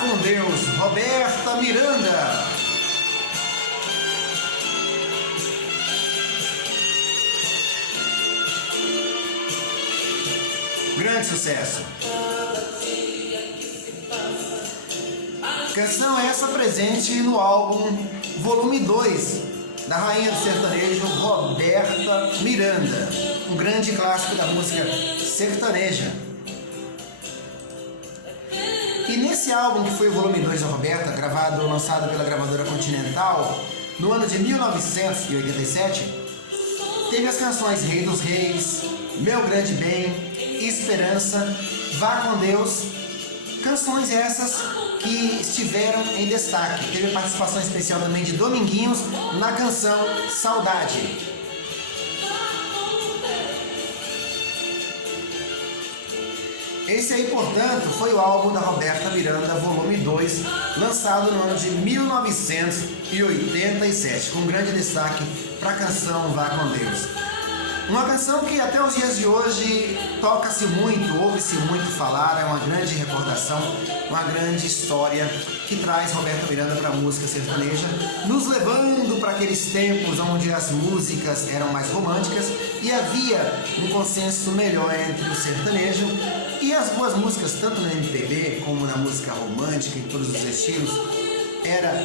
com Deus, Roberta Miranda. Grande sucesso. Canção essa presente no álbum Volume 2 da rainha do sertanejo Roberta Miranda, um grande clássico da música sertaneja. E nesse álbum, que foi o Volume 2 da Roberta, gravado, lançado pela gravadora Continental no ano de 1987, teve as canções Rei dos Reis, Meu Grande Bem, Esperança, Vá com Deus, canções essas que estiveram em destaque. Teve a participação especial também de Dominguinhos na canção Saudade. Esse aí, portanto, foi o álbum da Roberta Miranda, volume 2, lançado no ano de 1987, com grande destaque para a canção Vá com Deus. Uma canção que até os dias de hoje toca-se muito, ouve-se muito falar, é uma grande recordação, uma grande história que traz Roberta Miranda para a música sertaneja, nos levando para aqueles tempos onde as músicas eram mais românticas e havia um consenso melhor entre o sertanejo e as boas músicas, tanto na MPB como na música romântica, em todos os estilos, era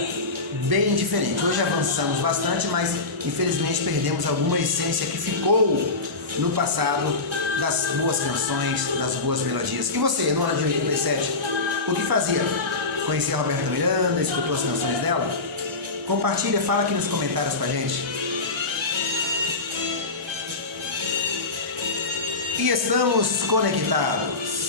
bem diferente. Hoje avançamos bastante, mas infelizmente perdemos alguma essência que ficou no passado das boas canções, das boas melodias. E você, no ano de 87, o que fazia? Conhecia a Roberta Miranda, escutou as canções dela? Compartilha, fala aqui nos comentários com a gente. E estamos conectados.